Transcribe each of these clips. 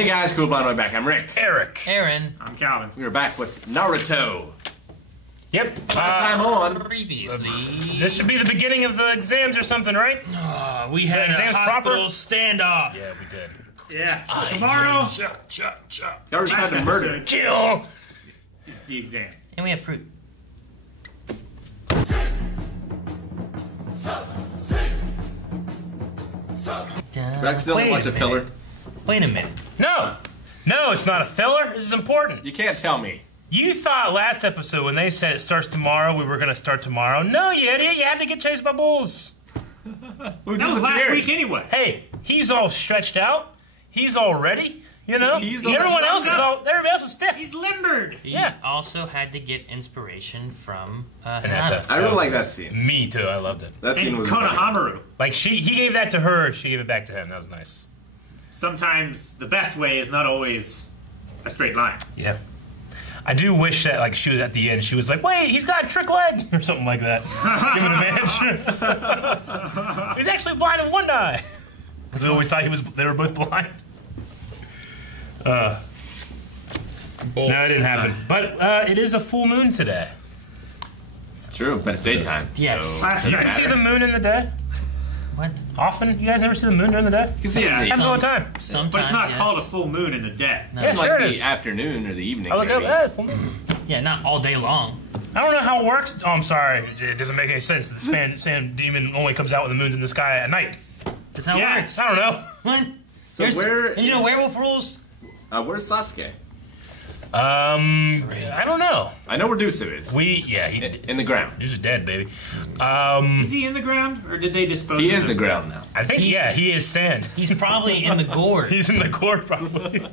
Hey guys, cool blind way back. I'm Rick. Eric. Aaron. I'm Calvin. We are back with Naruto. Yep. Last time on. Previously. This should be the beginning of the exams or something, right? We had a exams hospital proper? standoff. Yeah, we did. Yeah. Tomorrow You already tried to murder. Kill. is the exam. And we have fruit. Rex still Wait watch a filler. Wait a minute. No. No, it's not a filler. This is important. You can't tell me. You thought last episode when they said it starts tomorrow, we were going to start tomorrow. No, you idiot. You had to get chased by bulls. Who That was last week anyway. Hey, he's all stretched out. He's all ready. You know? He's all everybody else is stiff. He's limbered. He Yeah. also had to get inspiration from Hinata. Hinata. I really was like that nice. scene. Me too. I loved it. That scene And was Konohamaru. Like he gave that to her. She gave it back to him. That was nice. Sometimes the best way is not always a straight line. Yeah. I do wish that, like, she was at the end. She was like, "Wait, he's got a trick leg," or something like that. Give it a match. He's actually blind in one eye. Because we always thought they were both blind. No, it didn't happen. But it is a full moon today. True, but it's daytime. Yes. So Last You night. can see the moon in the day. What? Often, you guys never see the moon during the day? You can see it Yeah. in Happens all the time. Sometimes, But it's not yes. called a full moon in the day. No. Yeah, like sure it the is. afternoon or the evening. I look up. maybe. Full moon. Yeah, not all day long. I don't know how it works. Oh, I'm sorry. It doesn't make any sense. The sand demon only comes out when the moon's in the sky at night. That's how Yeah. it works. I don't know. What? So where Did you know werewolf rules? Where's Sasuke? I don't know. I know where Dusu is. He In the ground. He's dead, baby. Is he in the ground, or did they dispose He of is him? the ground now. I think he is sand. He's probably in the gourd. He's in the court probably.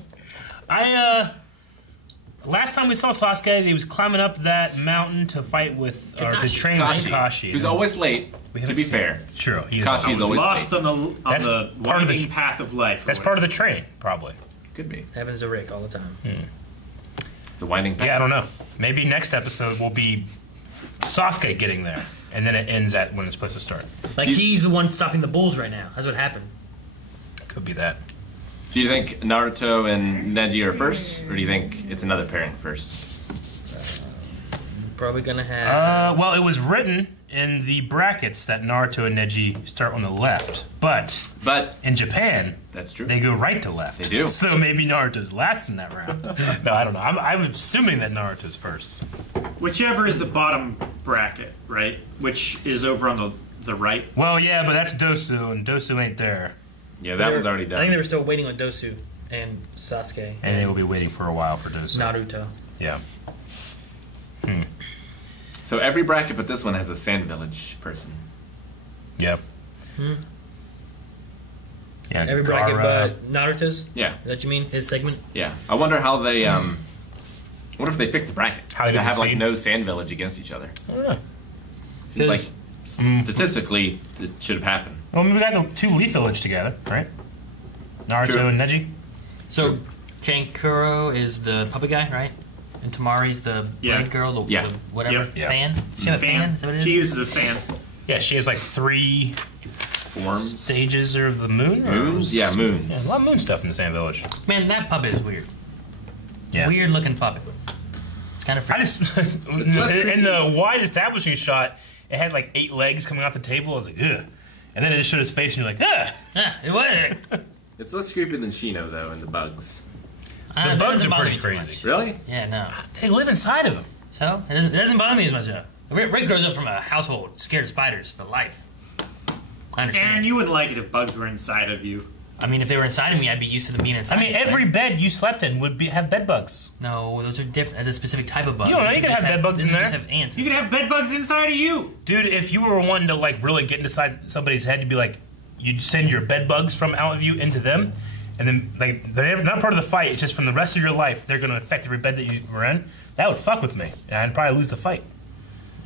Last time we saw Sasuke, he was climbing up that mountain to fight with or to train with Kakashi. Who's always late. We To haven't be seen- fair, Sure, he is. Kakashi's always Lost late. on That's the part of the- winding path of life. That's part of the train, probably. Could be. Happens to Rick all the time. It's a winding path. Yeah, I don't know. Maybe next episode will be Sasuke getting there, and then it ends at when it's supposed to start. Like he's the one stopping the bulls right now. That's what happened. Could be that. Do you think Naruto and Neji are first, or do you think it's another pairing first? Probably gonna have. Well, it was written in the brackets that Naruto and Neji start on the left, but in Japan, That's true. they go right to left. They do. So maybe Naruto's last in that round. No, I don't know. I'm assuming that Naruto's first. Whichever is the bottom bracket, right? Which is over on the right. Well, yeah, but that's Dosu, and Dosu ain't there. Yeah, that one's already done. I think they were still waiting on Dosu and Sasuke And they will be waiting for a while for Dosu. Naruto. Yeah. So every bracket but this one has a Sand Village person. Yep. Yeah, Every bracket Gaara. but Naruto's? Yeah, Is that what you mean? His segment? yeah. I wonder how they, what if they fix the bracket? How they to did have the like seed? no Sand Village against each other. I don't know. Seems like Because- statistically it should have happened. Well, we got the two Leaf Village together, right? Naruto True. and Neji. So, Kankuro is the puppet guy, right? And Tamari's the Yeah. blade girl, the, Yeah. the whatever, Yep. Yeah. fan? She have a fan? Is that what it is? She uses a fan. Yeah, she has like 3 Forms. stages of the moon. or- Moons? Yeah, moons. Yeah, a lot of moon stuff in the Sand Village. Man, that puppet is weird. Yeah. Weird looking puppet. It's kind of I freaky. just less in the wide establishing shot, it had like 8 legs coming off the table. I was like, ugh. And then it just showed his face, and you're like, ugh. Yeah, it was. It's less creepy than Shino though, and the bugs. The It bugs doesn't are bother pretty me too crazy. much. Really? Yeah, no. They live inside of him. So, it doesn't bother me as much, though. Rick grows up from a household scared of spiders for life. I understand. And you wouldn't like it if bugs were inside of you. I mean, if they were inside of me, I'd be used to them being I inside mean, me, every right? bed you slept in would have bed bugs. No, those are different. That's a specific type of bug. You don't know, This you is can just have bed bugs this in is there. Just have ants. You could have bed bugs inside of you. Dude, if you were wanting to like really get inside somebody's head, you'd be like, you'd send your bed bugs from out of you into them, and then like they're not part of the fight. It's just from the rest of your life, they're going to affect every bed that you were in. That would fuck with me, and I'd probably lose the fight.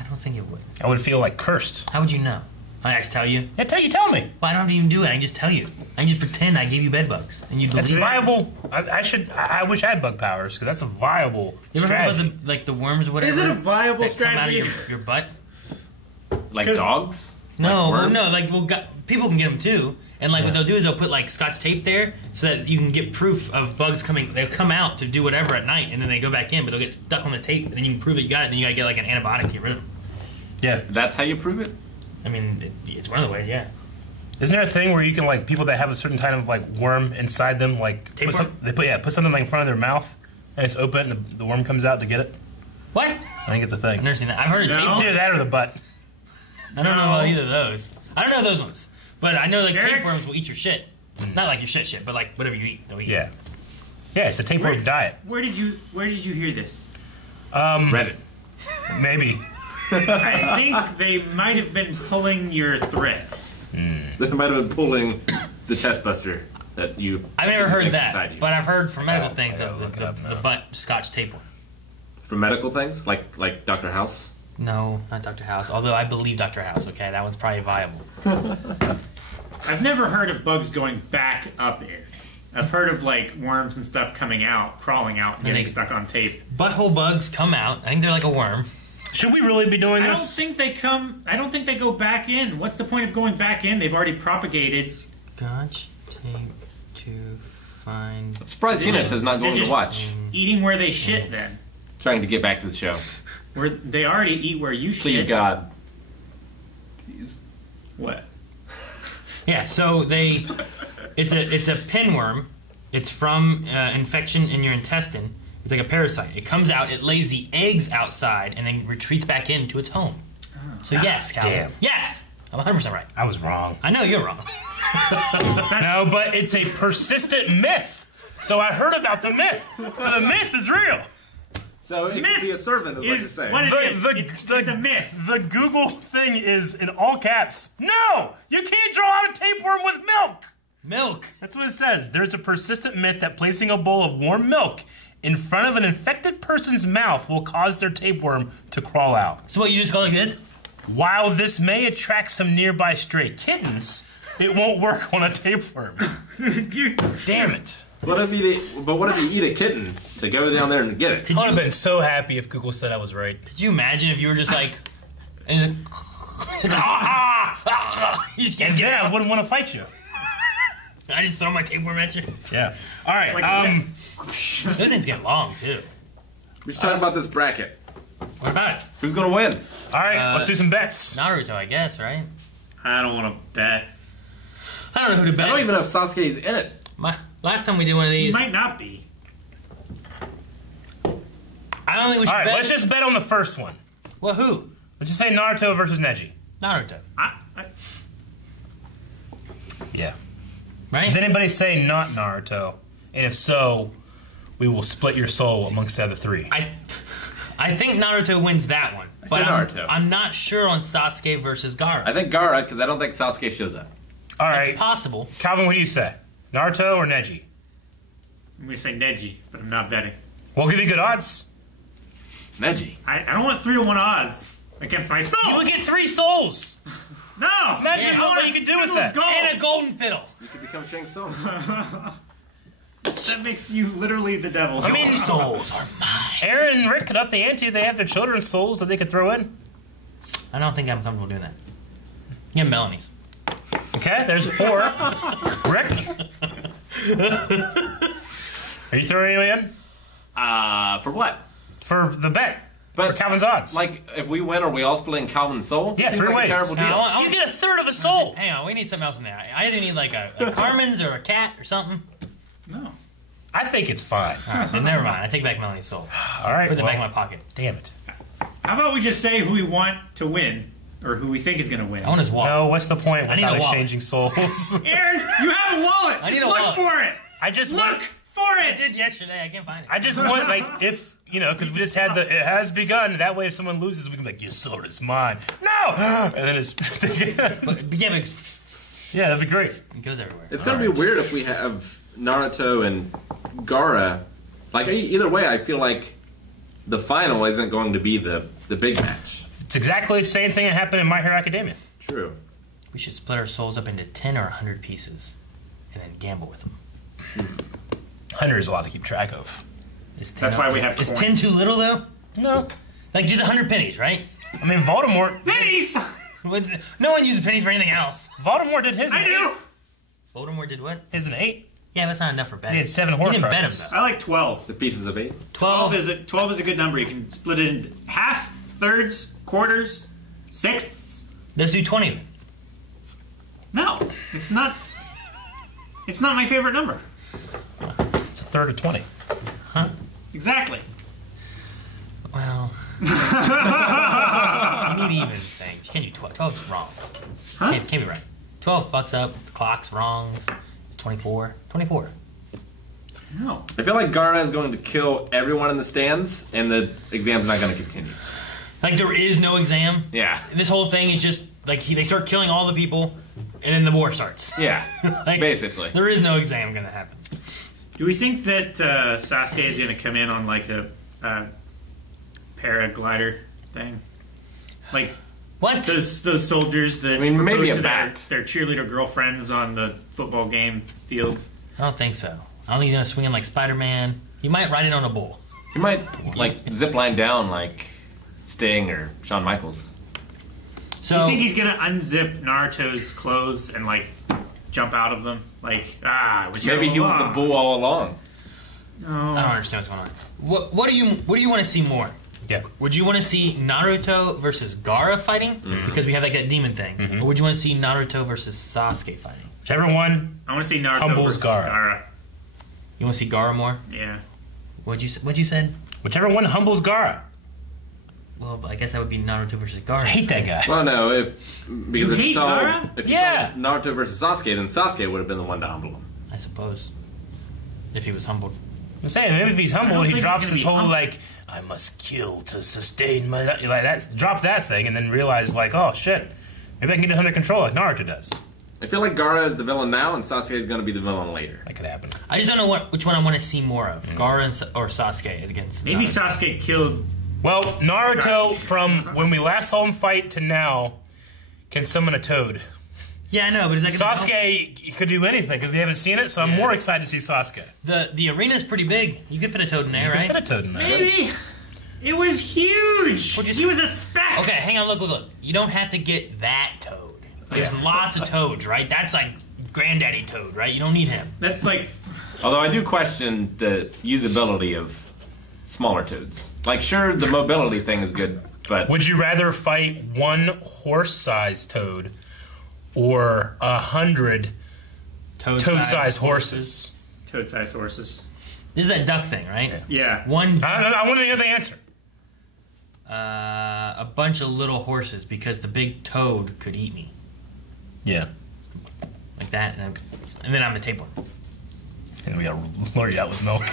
I don't think it would. I would feel like cursed. How would you know? I just tell you. Yeah, tell me. Well, I don't have to even do it. I can just tell you. I can just pretend I gave you bed bugs, and you'd That's believe it. viable. I wish I had bug powers because that's a viable You ever heard strategy. about the worms or whatever? Is it a viable that come out of strategy? your butt? Like 'Cause- dogs? No, Like worms? no. Like, people can get them too, And like what they'll do is they'll put like scotch tape there so that you can get proof of bugs coming. They'll come out to do whatever at night, and then they go back in, but they'll get stuck on the tape, and then you can prove that you got it. And then you gotta get like an antibiotic to get rid of them. Yeah. That's how you prove it? I mean, it's one of the ways. Yeah. Isn't there a thing where you can like people that have a certain kind of like worm inside them, like Tapeworm? put something like in front of their mouth and it's open and the worm comes out to get it? What? I think it's a thing. I've never seen that. I've heard of No. tape It's too. either that or the butt. I don't know about either of those. I don't know those ones. But I know like Eric? tapeworms will eat your shit. Not like your shit, but like whatever you eat, they'll eat. Yeah. Yeah, it's a tapeworm diet. Where did you hear this? Reddit. Maybe. I think they might have been pulling your thread. They might have been pulling the chest buster that you. I've never heard inside that, you. but I've heard from medical Oh, things I of gotta look it up the now. butt scotch tapeworm. For medical things, like Dr. House. No, not Dr. House. Although I believe Dr. House. Okay, that one's probably viable. I've never heard of bugs going back up in. I've heard of like worms and stuff coming out, crawling out, and getting stuck on tape. Butthole bugs come out. I think they're like a worm. Should we really be doing I don't this? think they come. I don't think they go back in. What's the point of going back in? They've already propagated. Scotch tape to find. I'm surprised Enos is not They're going to just watch. Eating where they shit. Then Trying to get back to the show. where they already eat where you shit. Please, God. Please. What? Yeah, so it's a pinworm. It's from infection in your intestine. It's like a parasite. It comes out, it lays the eggs outside, and then retreats back into its home. So yes, Calvin. damn. Yes! I'm 100% right. I was wrong. I know you're wrong. No, but it's a persistent myth. So I heard about the myth. So the myth is real. So it could be a servant, is what you're saying. What it is. The- It's a myth. The Google thing is in all caps. No! You can't draw out a tapeworm with milk! Milk. That's what it says. There's a persistent myth that placing a bowl of warm milk in front of an infected person's mouth will cause their tapeworm to crawl out. So what, you just go like this? While this may attract some nearby stray kittens, it won't work on a tapeworm. Damn it. What if you eat a kitten to go down there and get it? Could I would have you, been so happy if Google said I was right. could you imagine if you were just like... And you just can't And get yeah, I out. wouldn't want to fight you. I just throw my tapeworm at you. Yeah. All right. Like Those things get long, too. We're just talking about this bracket. What about it? Who's going to win? all right. Let's do some bets. Naruto, I guess, right? I don't want to bet. I don't know who to bet. I don't even know if Sasuke's in it. Last time we did one of He these, might not be. I don't think we should All right. bet. Let's just bet on the first one. Well, who? Let's just say Naruto versus Neji. Naruto, I, Yeah. right? Does anybody say not Naruto? And if so, we will split your soul amongst the other three. I think Naruto wins that one. I But say Naruto. I'm not sure on Sasuke versus Gaara. I think Gaara, because I don't think Sasuke shows up. All It's right. possible. Calvin, what do you say? Naruto or Neji? I'm going to say Neji, but I'm not betting. We'll give you good odds. Neji. I don't want 3-1 odds against my soul. You would get 3 souls. No. Imagine I want what you could do with fiddle that. of gold. And a golden fiddle. You could become Shang Tsung. That makes you literally the devil. I mean, Souls are mine. Aaron and Rick could up the ante. They have their children's souls that they could throw in. I don't think I'm comfortable doing that. Yeah, Melanie's. Okay, there's 4. Rick? Are you throwing anyone in? For what? For the bet. But for Calvin's odds. Like, if we win, are we all splitting Calvin's soul? Yeah, Seems 3 like ways. A terrible deal. I You get a third of a soul. Hang on, we need something else in there. I either need like a Carmen's or a cat or something. No. I think it's fine. All right, then never mind. I take back Melanie's soul. All right. Put it well, back in my pocket. Damn it. How about we just say who we want to win, or who we think is going to win? I want his wallet. No, what's the point I need without a wallet. exchanging souls? Aaron, you have a wallet. I need Just a look wallet. for it. I just Look want, for I it. did yesterday. I can't find it. I just want, like, if, because we just had the, it has begun. That way, if someone loses, we can be like, your sword is mine. No! And then it's, But yeah, but yeah, that'd be great. it goes everywhere. It's gonna be weird if we have Naruto and Gaara. Like, either way, I feel like the final isn't going to be the big match. It's exactly the same thing that happened in My Hero Academia. True. We should split our souls up into 10 or 100 pieces, and then gamble with them. 100 is a lot to keep track of. Is 10 That's why we have Is coins. 10 too little though? No. Like just 100 pennies, right? I mean, Voldemort. Pennies. No one uses pennies for anything else. Voldemort did his. I do. Voldemort did what? Is an 8. Yeah, that's not enough for betting. He had 7 You didn't bet him, Horcruxes. though. I like 12. The pieces of 8. 12. 12 is a good number. You can split it in half, thirds, quarters, sixths. Let's do 20 then. No, it's not. It's not my favorite number. It's a third of 20. Exactly. Well, you need even things. You can't do 12. 12 is wrong. Huh? Can't be right. 12 fucks up. The clock's wrong. It's 24. 24. No. I feel like Gara is going to kill everyone in the stands, and the exam's not going to continue. Like, there is no exam. Yeah. This whole thing is just, like, they start killing all the people, and then the war starts. Yeah. Like, basically. There is no exam going to happen. Do we think that Sasuke is going to come in on like a paraglider thing? Like What? those soldiers that maybe propose a to bat. their cheerleader girlfriends on the football game field. I don't think so. I don't think he's going to swing in like Spider-Man. He might ride it on a bull. He might, like, zip line down like Sting or Shawn Michaels. So, Do you think he's going to unzip Naruto's clothes and like jump out of them? Like, it was here Maybe all he was the along. bull all along. I don't understand what's going on. What do you want to see more? Yeah. Would you want to see Naruto versus Gaara fighting? Because we have like that demon thing. Or would you want to see Naruto versus Sasuke fighting? Whichever one. I want to see Naruto Humbles versus Gaara. Gaara. You want to see Gaara more? Yeah. What'd you said? Whichever one humbles Gara. Well, I guess that would be Naruto versus Gaara. I hate that guy. Well, no, because You if you hate saw Gaara? Yeah. Naruto versus Sasuke, then Sasuke would have been the one to humble him. I suppose. If he was humbled. I'm saying, maybe if he's I humble, don't he think drops he's his gonna whole, be like, I must kill to sustain my... Like, that, drop that thing and then realize, like, oh, shit. Maybe I can get it under control like Naruto does. I feel like Gaara is the villain now, and Sasuke is going to be the villain later. That could happen. I just don't know which one I want to see more of. Gaara or Sasuke against Maybe Naruto. Sasuke killed. Well, Naruto, Gosh. from when we last saw him fight to now, can summon a toad. Yeah, I know, but is that gonna help? Sasuke could do anything because we haven't seen it, so I'm Yeah. more excited to see Sasuke. The arena's pretty big. You could fit a toad in there, Could right? fit a toad in there. Maybe. It was huge. Well, just- He was a speck. Okay, hang on, look. You don't have to get that toad. There's lots of toads, right? That's like Granddaddy Toad, right? You don't need him. That's like. Although I do question the usability of smaller toads. Like, sure, the mobility thing is good, but Would you rather fight one horse-sized toad or 100 toad-sized horses? Toad-sized horses. This is that duck thing, right? Yeah. One, I want to hear the answer. a bunch of little horses because the big toad could eat me Yeah. like that, and then I'm a tapeworm. And we gotta lure you out with milk.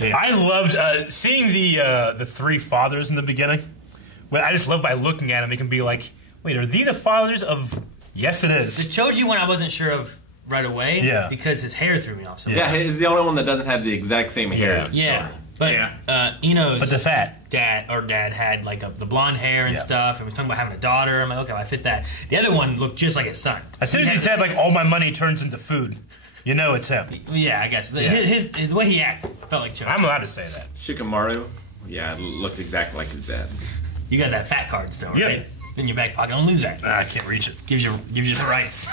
I loved seeing the three fathers in the beginning. But I just love by looking at them, it can be like, wait, are these the fathers of? Yes, it The is. Choji one I wasn't sure of right away. Yeah. Because his hair threw me off so much. yeah, he's the only one that doesn't have the exact same hair. Yeah. as Yeah. Sora. But Yeah. Ino's But the fat. dad had like the blonde hair and Yeah. stuff, and was talking about having a daughter. I'm like, okay, I fit that. The other one looked just like his son. As soon as he had said this- like all my money turns into food, you know it's him. yeah, I guess Yeah. His way he acted felt like Choji. I'm allowed to say that. Shikamaru, yeah, looked exactly like his dad. You got that fat card still, Yeah. right? In your back pocket. Don't lose that. I can't reach it. Gives you the rights.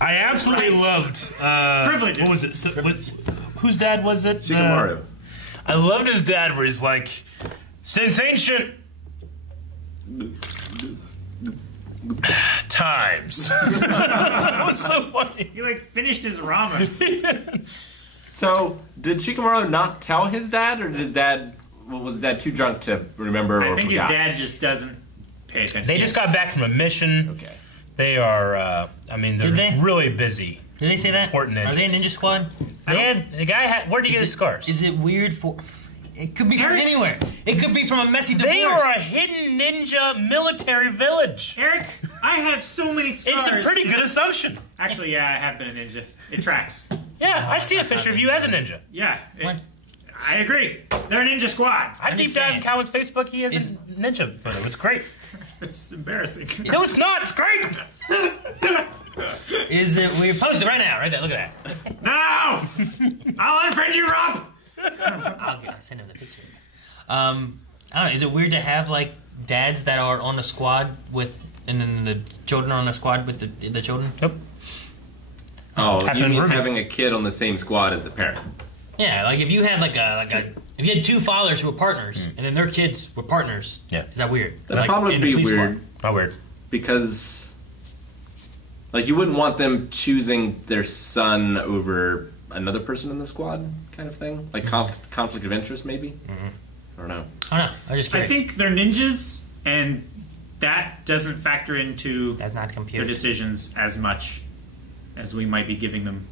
I absolutely loved. Privileges. What was it? Whose dad was it? Shikamaru. I loved his dad where he's like, since ancient times. That was so funny. He like finished his ramen. So, did Shikamaru not tell his dad, or did his dad, was his dad too drunk to remember or I think his forgot? dad just doesn't pay attention. They just got back from a mission. Okay. They are, they're Did they? really busy. Did they say that? Important Are they a ninjas. ninja squad? The guy had, where'd he get his scars? Is it weird for... It could be from Eric? anywhere. It could be from a messy divorce. They are a hidden ninja military village. Eric, I have so many scars. It's a pretty good assumption. Actually, yeah, I have been a ninja. It tracks. Yeah, I see a picture of you as a ninja. Yeah. What? I agree. They're a ninja squad. I I'm deep just dive saying. in Cowan's Facebook. He has Is- a ninja photo. It's great. It's embarrassing. No, it's not. It's great. Is it... We post it right now. Right there. Look at that. No! I'll unfriend you, Rob! I'll send him the picture. I don't know. Is it weird to have, like, dads that are on the squad with and then the children are on the squad with the children. Yep. Oh, you Happened mean Ruby. having a kid on the same squad as the parent? Yeah, like if you had if you had two fathers who were partners and then their kids were partners. Yeah. Is that weird? That'd Like, probably in the be police weird squad. Not weird. because, like, you wouldn't want them choosing their son over another person in the squad, kind of thing. Like conflict of interest, maybe. I don't know. I don't know. I was just I curious. think they're ninjas, and that doesn't factor into That's not their computer. decisions as much as we might be giving them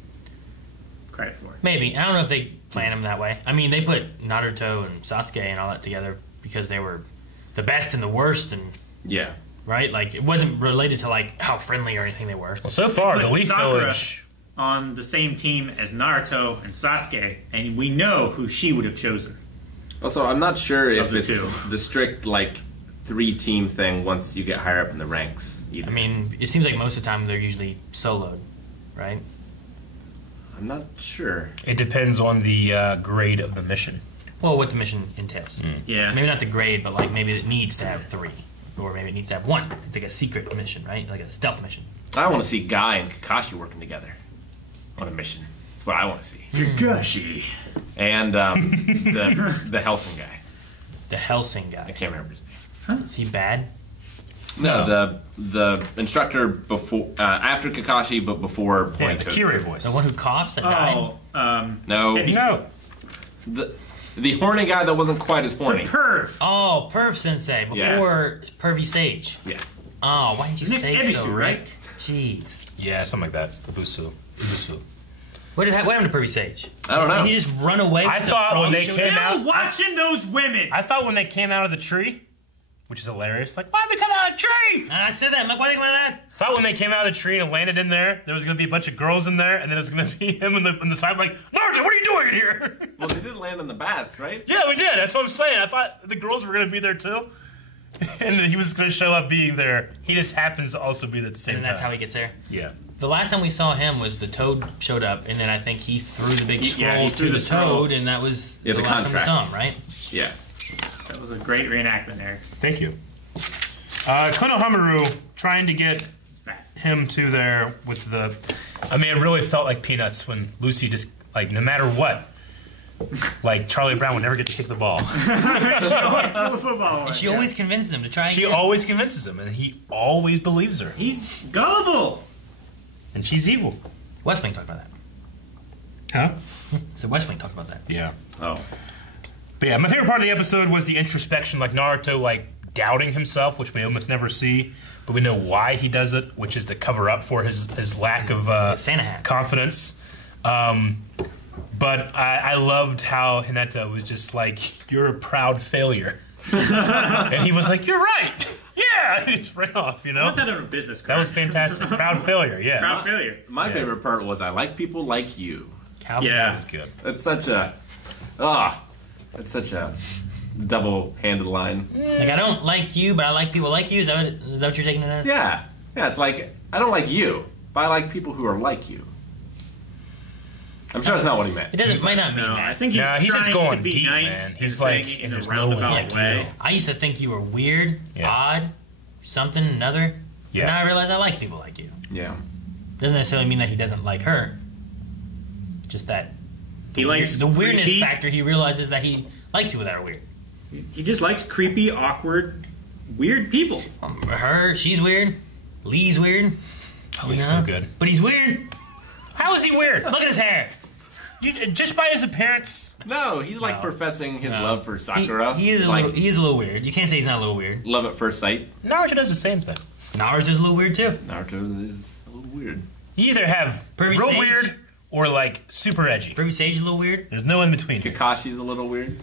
credit for. Maybe. I don't know if they plan them that way. I mean, they put Naruto and Sasuke and all that together because they were the best and the worst, and Yeah. right? Like, it wasn't related to, like, how friendly or anything they were. Well, so far, the Put Leaf Sakura Village. on the same team as Naruto and Sasuke, and we know who she would have chosen. Also, I'm not sure if the it's two. the strict, like, 3-team thing once you get higher up in the ranks, either. I mean, it seems like most of the time they're usually soloed, right? I'm not sure. It depends on the grade of the mission. Well, what the mission entails. Yeah. Maybe not the grade, but, like, maybe it needs to have 3. Or maybe it needs to have 1. It's like a secret mission, right? Like a stealth mission. I want to see Guy and Kakashi working together on a mission. That's what I want to see. Kakashi. And the Helsing guy. The Helsing I guy. can't remember his name. Is he bad? No, the instructor before after Kakashi, but before Yeah, Point the Code. Kirei voice. The one who coughs that died? Oh, No, Eddie- No. the horny guy that wasn't quite as the horny. perv. Oh, Perv Sensei, before Pervy Sage. Yes. Oh, why didn't you Nick say Ebisu, so, right? Rick? Jeez. Yeah, something like that. Ibusu. What happened to Pervy Sage? I don't know. Did he just run away? I with the thought when frog they show? came Still out- watching those women. I thought when they came out of the tree, which is hilarious, like, why did we come out of the tree? And I said that. I'm like, why do you think about that? I thought when they came out of the tree and landed in there was going to be a bunch of girls in there, and then it was going to be him on the side, like, Naruto, what are you doing in here? Well, they did land in the baths, right? Yeah, we did. That's what I'm saying. I thought the girls were going to be there too, and he was going to show up being there. He just happens to also be there at the same And time. that's how he gets there. Yeah. The last time we saw him was the Toad showed up, and then I think he threw the big scroll he to threw the the scroll. Toad, and that was Yeah, the the last contract. time we saw him, right? Yeah. That was a great reenactment there. Thank you. Konohamaru trying to get Back. him to there with the. I mean, it really felt like Peanuts when Lucy just, like, no matter what, like, Charlie Brown would never get to kick the ball. Still the football one, And she yeah. always convinces him to try She again. always convinces him, and he always believes her. He's gullible. And she's evil. West Wing talked about that. Huh? So West Wing talked about that. Yeah. Oh. But yeah, my favorite part of the episode was the introspection, like Naruto, like, doubting himself, which we almost never see, but we know why he does it, which is to cover up for his lack of Santa hat. confidence. But I loved how Hinata was just like, "You're a proud failure," and he was like, "You're right." Yeah, and he just ran off. You know, Put that on a business card. that was fantastic. Proud failure. Yeah, Proud failure. My Yeah. favorite part was I like people like you. Calvin. Yeah. that was good. It's such a it's such a double-handed line. Like, I don't like you, but I like people like you. Is that what you're taking it as? Yeah. Yeah, it's like I don't like you, but I like people who are like you. I'm sure that's not what he meant. It might not mean No, that. I think he's Yeah, he's just trying going to be deep, nice man. and He's saying like, it in there's a no one roundabout like way. you. I used to think you were weird, Yeah. odd, something, another. Yeah. But now I realize I like people like you. Yeah. Doesn't necessarily mean that he doesn't like her. Just that He likes the weirdness creepy- factor. He realizes that he likes people that are weird. He just likes creepy, awkward, weird people. Her, she's weird. Lee's weird. Oh, he's so good. But he's weird. How is he weird? Look at his hair. Just by his appearance. No, he's like No. professing his No. love for Sakura. He is like he is a little weird. You can't say he's not a little weird. love at first sight. Naruto does the same thing. Naruto's a little weird too. Naruto is a little weird. You either have Pervy real Sage. weird or like super edgy. Pervy Sage is a little weird. There's no in between. here. Kakashi's a little weird.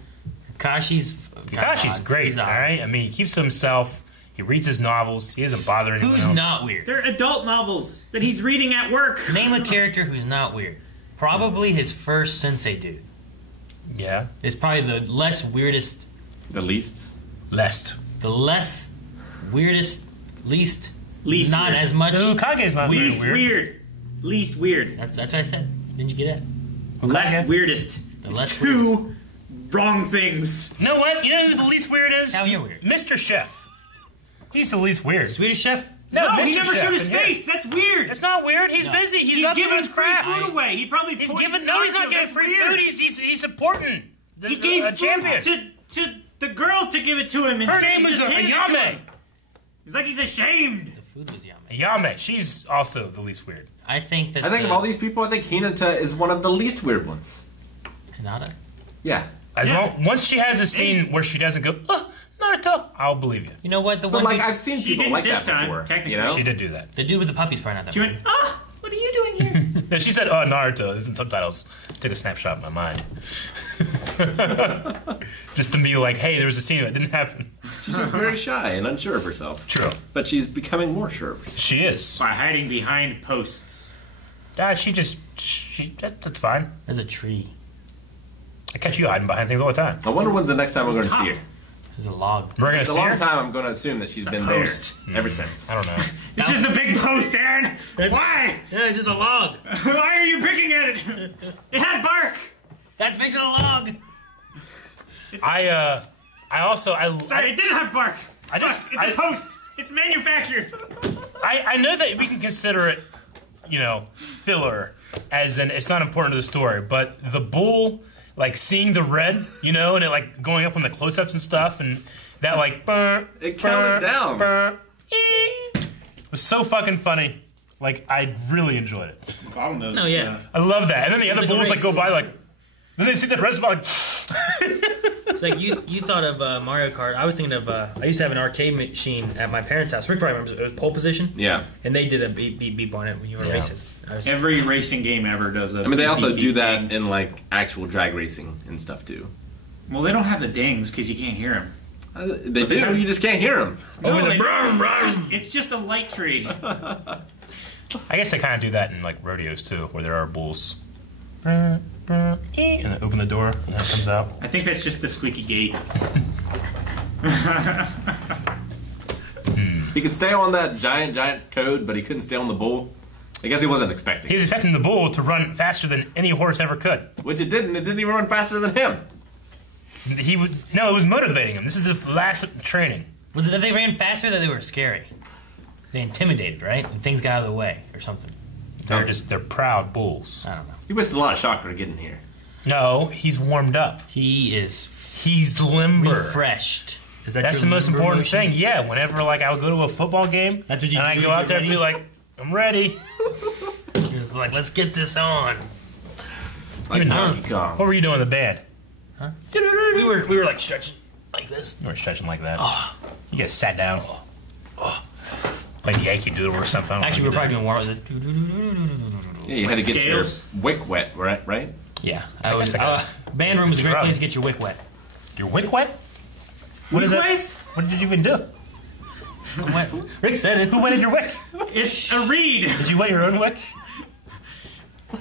Kakashi's great, He's all odd. right? I mean, he keeps to himself. He reads his novels. He doesn't bother anyone Who's else. not weird? They're adult novels that he's reading at work. Name a character who's not weird. Probably his first sensei dude. Yeah. It's probably the less weirdest, The least. Lest. the less weirdest, least Least not weird. as much. No, Kage's not very Least weird. weird. Least weird. That's what I said. Didn't you get it? Less weirdest. The It's less two wrong things. You know what? You know who the least weird is? How you're weird. Mr. Chef. He's the least weird. Swedish Chef? No, he Mr. never Chef showed his in here. face. That's weird. It's not weird. He's busy. He's up to giving his free craft. food away. He probably He's poisoned giving. No, he's not Naruto. getting That's free weird. food. He's supporting the He gave food champion. to the girl to give it to him. Her name He is just handed it to Ayame. him. He's like he's ashamed. The food was yummy. Ayame. She's also the least weird. I think that. I think of all these people, I think Hinata is one of the least weird ones. Hinata? Yeah. Once she has a scene where she doesn't go, oh, Naruto, I'll believe you. You know what? The But one like dude- I've seen She people didn't like this that time, before. technically. You know? She did do that. the dude with the puppy's probably not that. She went, ah, what are you doing here? No, she said, oh, Naruto. It's in subtitles. Took a snapshot in my mind. Just to be like, hey, there was a scene that didn't happen. She's just very shy and unsure of herself. True. But she's becoming more sure of herself. She is. By hiding behind posts. That's fine. There's a tree. I catch you hiding behind things all the time. I wonder when's the next time we're going to see her. There's a log. We're going to It's a see long her? time I'm going to assume that she's been post. there ever since. I don't know. It's just a big post, Aaron. Why? Yeah, it's just a log. Why are you picking at it? It had bark. That makes it a log. I Sorry, it didn't have bark. It's a post. It's manufactured. I know that we can consider it, filler, as in it's not important to the story, but the bull, like seeing the red, and it like going up on the close-ups and stuff, and that like It counted down. was so fucking funny. Like I really enjoyed it. Bottlenose. No, yeah. I love that. And then the other like a bulls like race. go by like, then they see that red spot like. It's like you thought of Mario Kart. I was thinking of I used to have an arcade machine at my parents' house. Rick probably remembers it. It was Pole Position. Yeah. And they did a beep on it when you were racing. Every racing game ever does a. I mean, they also beep, do beep that thing. in like actual drag racing and stuff too. Well, they don't have the dings because you can't hear them. They do. You just can't hear them. It's just a light tree. I guess they kind of do that in like rodeos too, where there are bulls. And then open the door, and then it comes out. I think that's just the squeaky gate. He could stay on that giant toad, but he couldn't stay on the bull. I guess he wasn't expecting. He was expecting the bull to run faster than any horse ever could. Which it didn't. It didn't even run faster than him. It was motivating him. This is the last training. Was it that they ran faster or that they were scary? They intimidated, right? And things got out of the way or something. They're proud bulls. I don't know. He wasted a lot of chakra getting here. No, he's warmed up. He's limber. refreshed. Is that That's your the most limber important motion? thing. Yeah, whenever like I'll go to a football game, That's what you and do I to go out get there and be ready? like, I'm ready. It's like, let's get this on. Like Donkey Kong. What were you doing in the band? Huh? We were like stretching like this. You were stretching like that. You guys sat down. Like Yankee Doodle or something. I don't Actually, know we're what probably you doing more. Yeah, you had to get your Scales? wick wet, right? Yeah, guess I got band room is a great Drug. place to get your wick wet. did. Your wick wet? What is that? Place? What did you even do? What? Rick said it. Who wetted your wick? It's a reed. Did you wet your own wick?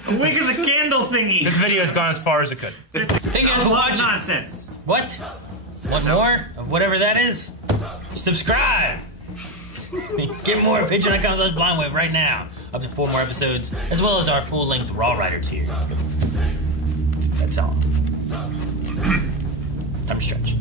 A wick is a candle thingy. This video has gone as far as it could. Thank you guys a for lot of watching. nonsense. What? Want more of whatever that is? Subscribe. Get more at Patreon.com/BlindWave right now. Up to 4 more episodes, as well as our full-length Raw Rider tier. That's all. I'm stretching.